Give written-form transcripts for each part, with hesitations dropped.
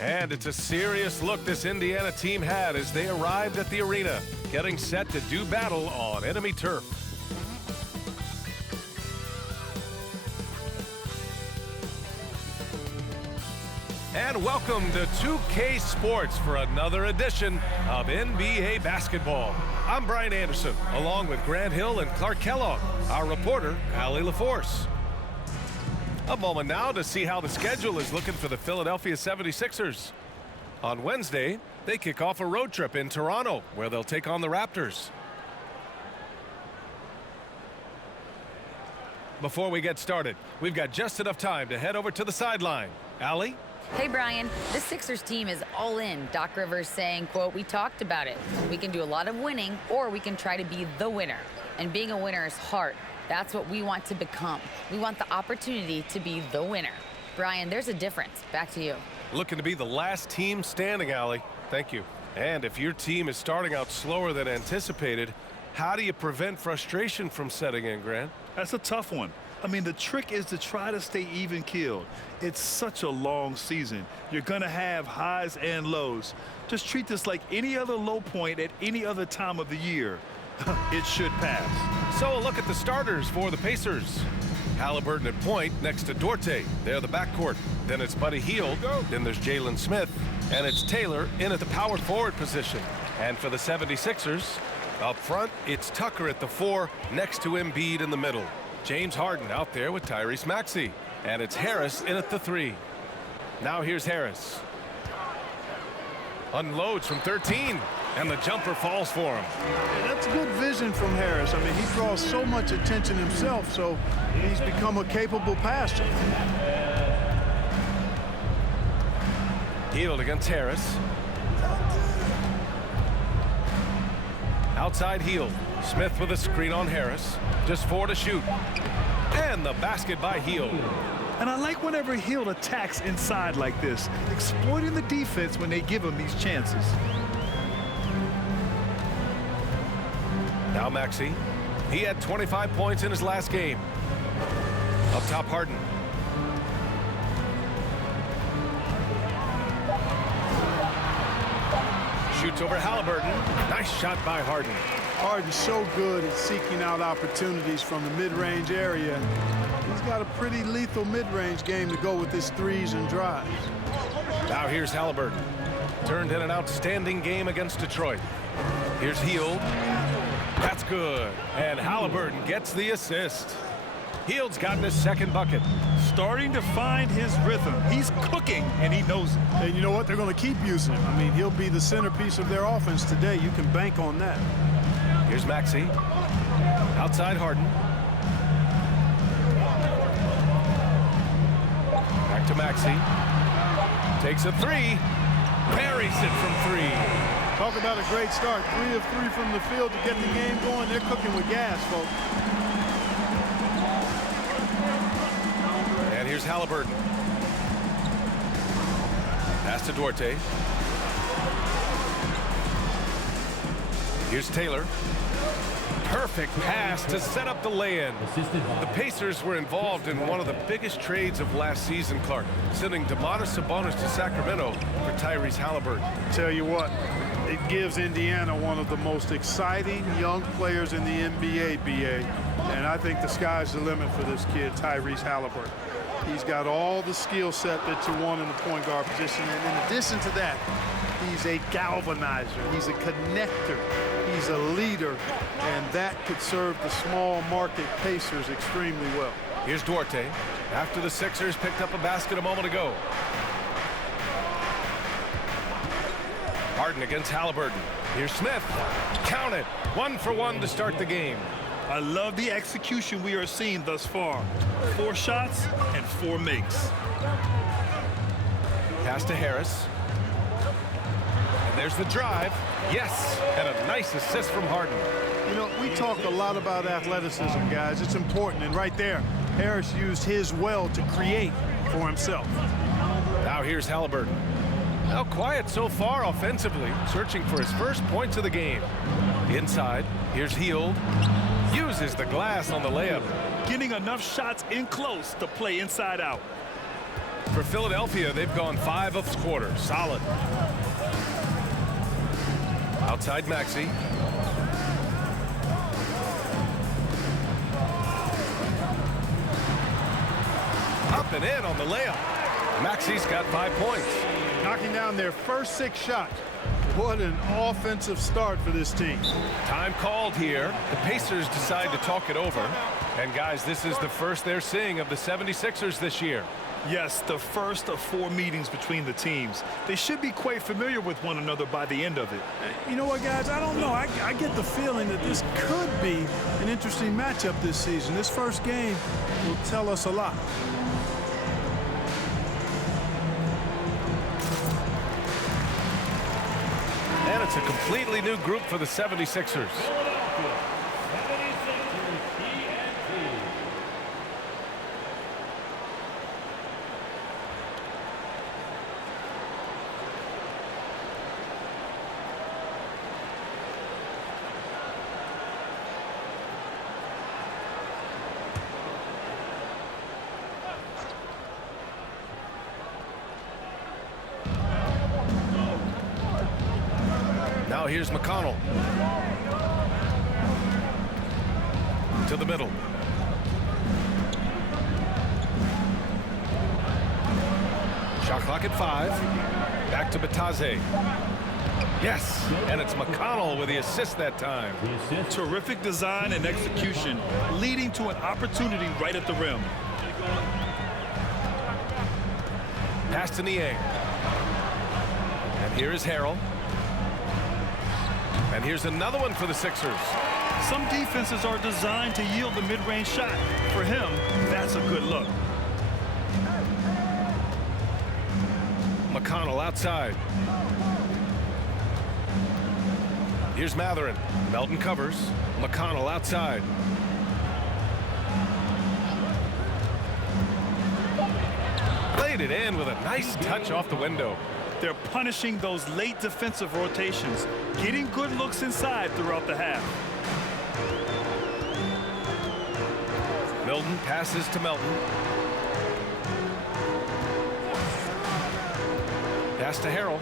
And it's a serious look this Indiana team had as they arrived at the arena, getting set to do battle on enemy turf. And welcome to 2K Sports for another edition of NBA basketball. I'm Brian Anderson, along with Grant Hill and Clark Kellogg, our reporter, Allie LaForce. A moment now to see how the schedule is looking for the Philadelphia 76ers. On Wednesday, they kick off a road trip in Toronto, where they'll take on the Raptors. Before we get started, we've got just enough time to head over to the sideline. Allie? Hey, Brian. This Sixers team is all in. Doc Rivers saying, quote, "We talked about it. We can do a lot of winning, or we can try to be the winner. And being a winner is hard. That's what we want to become. We want the opportunity to be the winner." Brian, there's a difference. Back to you. Looking to be the last team standing, Allie. Thank you. And if your team is starting out slower than anticipated, how do you prevent frustration from setting in, Grant? That's a tough one. I mean, the trick is to try to stay even-keeled. It's such a long season. You're going to have highs and lows. Just treat this like any other low point at any other time of the year. It should pass. So a look at the starters for the Pacers. Halliburton at point next to Duarte. They're the backcourt. Then it's Buddy Hield. Then there's Jalen Smith. And it's Taylor in at the power forward position. And for the 76ers, up front, it's Tucker at the 4 next to Embiid in the middle. James Harden out there with Tyrese Maxey. And it's Harris in at the 3. Now here's Harris. Unloads from 13. And the jumper falls for him. That's good vision from Harris. I mean, he draws so much attention himself, so he's become a capable passer. Hield against Harris. Outside Hield. Smith with a screen on Harris. Just 4 to shoot. And the basket by Hield. And I like whenever Hield attacks inside like this, exploiting the defense when they give him these chances. Now Maxey. He had 25 points in his last game. Up top, Harden. Shoots over Halliburton. Nice shot by Harden. Harden's so good at seeking out opportunities from the mid-range area. He's got a pretty lethal mid-range game to go with his threes and drives. Now here's Halliburton. Turned in an outstanding game against Detroit. Here's Hield. That's good. And Halliburton gets the assist. Hield's gotten his second bucket. Starting to find his rhythm. He's cooking, and he knows it. And you know what? They're going to keep using him. I mean, he'll be the centerpiece of their offense today. You can bank on that. Here's Maxey. Outside Harden. Back to Maxey. Takes a 3. Buries it from 3. Talk about a great start. 3 of 3 from the field to get the game going. They're cooking with gas, folks. And here's Halliburton. Pass to Duarte. Here's Taylor. Perfect pass to set up the lay-in. The Pacers were involved in one of the biggest trades of last season, Clark, sending Domantas Sabonis to Sacramento for Tyrese Halliburton. Tell you what, it gives Indiana one of the most exciting young players in the NBA, BA. And I think the sky's the limit for this kid, Tyrese Halliburton. He's got all the skill set that you want in the point guard position. And in addition to that, he's a galvanizer. He's a connector. He's a leader. And that could serve the small market Pacers extremely well. Here's Duarte after the Sixers picked up a basket a moment ago. Harden against Halliburton. Here's Smith. Count it. 1 for 1 to start the game. I love the execution we are seeing thus far. 4 shots and 4 makes. Pass to Harris. And there's the drive. Yes, and a nice assist from Harden. You know, we talk a lot about athleticism, guys. It's important, and right there, Harris used his well to create for himself. Now here's Halliburton. Now quiet so far offensively, searching for his first points of the game. Inside, here's Hield. Uses the glass on the layup. Getting enough shots in close to play inside out. For Philadelphia, they've gone 5 of the quarter. Solid. Outside Maxey. Up and in on the layup. Maxey's got 5 points. Knocking down their first 6 shots. What an offensive start for this team. Time called here. The Pacers decide to talk it over. And guys, this is the first they're seeing of the 76ers this year. Yes, the first of 4 meetings between the teams. They should be quite familiar with one another by the end of it. You know what, guys? I don't know. I get the feeling that this could be an interesting matchup this season. This first game will tell us a lot. And it's a completely new group for the 76ers. Now here's McConnell. To the middle. Shot clock at 5. Back to Batase. Yes, and it's McConnell with the assist that time. Terrific design and execution, leading to an opportunity right at the rim. Pass to Niang. And here is Harrell. And here's another one for the Sixers. Some defenses are designed to yield the mid-range shot. For him, that's a good look. McConnell outside. Here's Matherin. Melton covers. McConnell outside. Played it in with a nice touch off the window. They're punishing those late defensive rotations, getting good looks inside throughout the half. Milton passes to Melton. Pass to Harrell.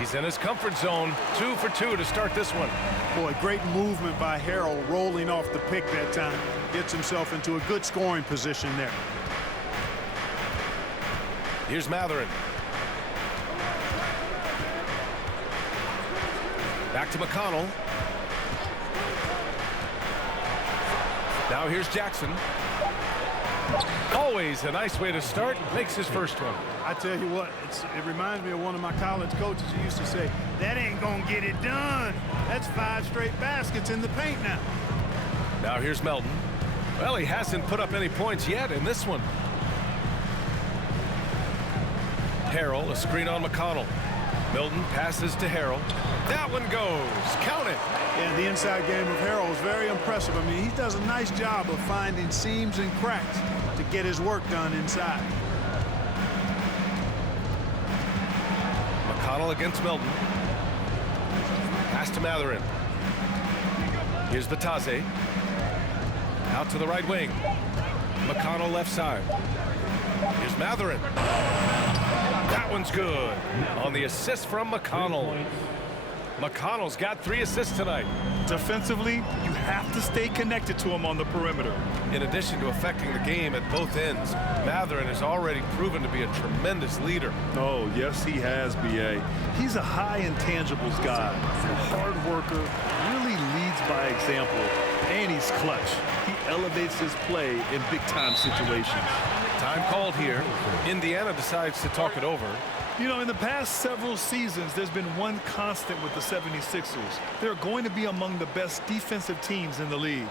He's in his comfort zone. 2 for 2 to start this one. Boy, great movement by Harrell, rolling off the pick that time. Gets himself into a good scoring position there. Here's Matherin. Back to McConnell. Now here's Jackson. Always a nice way to start. Makes his first one. I tell you what, it reminds me of one of my college coaches who used to say, that ain't gonna get it done. That's 5 straight baskets in the paint now. Now here's Melton. Well, he hasn't put up any points yet in this one. Harrell, a screen on McConnell. Milton passes to Harrell. That one goes. Count it. Yeah, the inside game of Harrell is very impressive. I mean, he does a nice job of finding seams and cracks to get his work done inside. McConnell against Milton. Pass to Matherin. Here's Batase. Out to the right wing. McConnell left side. Here's Matherin. That one's good. On the assist from McConnell. McConnell's got 3 assists tonight. Defensively, you have to stay connected to him on the perimeter. In addition to affecting the game at both ends, Matherin has already proven to be a tremendous leader. Oh, yes, he has, B.A. He's a high intangibles guy, a hard worker, really leads by example, and he's clutch. He elevates his play in big-time situations. Time called here. Indiana decides to talk it over. You know, in the past several seasons, there's been one constant with the 76ers. They're going to be among the best defensive teams in the league.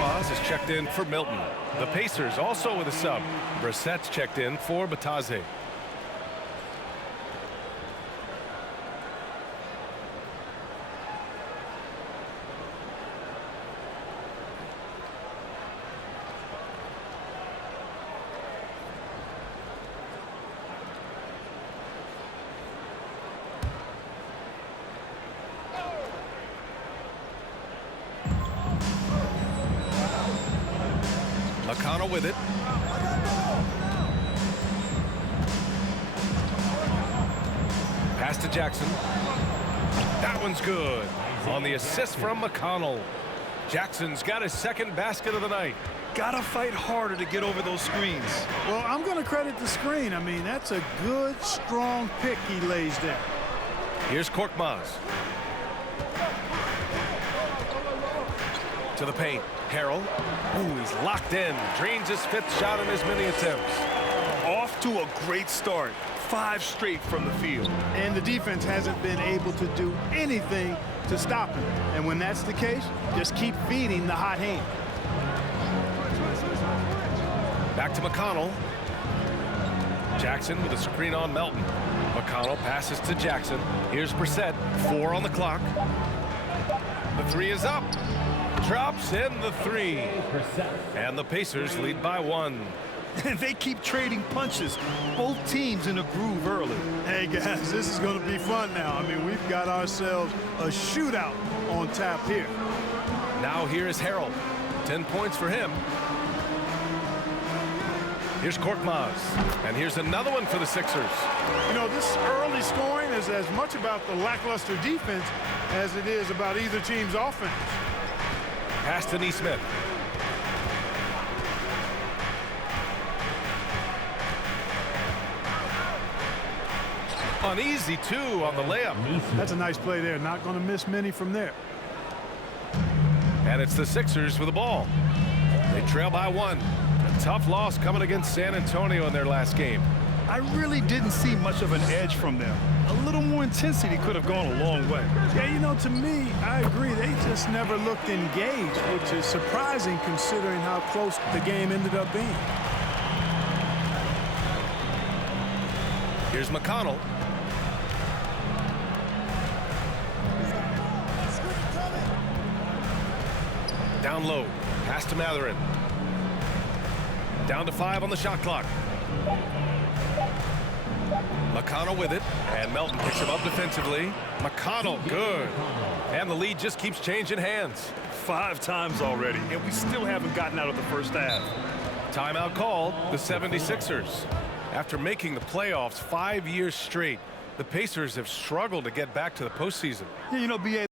Korkmaz is checked in for Milton. The Pacers also with a sub. Brissett's checked in for Bataze. McConnell with it. Pass to Jackson. That one's good. On the assist from McConnell. Jackson's got his second basket of the night. Gotta fight harder to get over those screens. Well, I'm going to credit the screen. I mean, that's a good, strong pick he lays there. Here's Korkmaz. To the paint. Harrell. Ooh, he's locked in. Drains his fifth shot in his many attempts. Off to a great start. 5 straight from the field. And the defense hasn't been able to do anything to stop him. And when that's the case, just keep feeding the hot hand. Back to McConnell. Jackson with a screen on Melton. McConnell passes to Jackson. Here's Brissett. 4 on the clock. The 3 is up. Drops in the 3. And the Pacers lead by 1. And they keep trading punches. Both teams in a groove early. Hey, guys, this is going to be fun now. I mean, we've got ourselves a shootout on tap here. Now here is Harrell. 10 points for him. Here's Korkmaz. And here's another one for the Sixers. You know, this early scoring is as much about the lackluster defense as it is about either team's offense. Pass to Nesmith. An easy 2 on the layup. That's a nice play there. Not going to miss many from there. And it's the Sixers with the ball. They trail by 1. A tough loss coming against San Antonio in their last game. I really didn't see much of an edge from them. A little more intensity could have gone a long way. Yeah, you know, to me, I agree. They just never looked engaged, which is surprising considering how close the game ended up being. Here's McConnell. Down low. Pass to Matherin. Down to 5 on the shot clock. McConnell with it, and Melton picks him up defensively. McConnell, good. And the lead just keeps changing hands. 5 times already, and we still haven't gotten out of the first half. Timeout called, the 76ers. After making the playoffs 5 years straight, the Pacers have struggled to get back to the postseason. Yeah, you know, B.A.,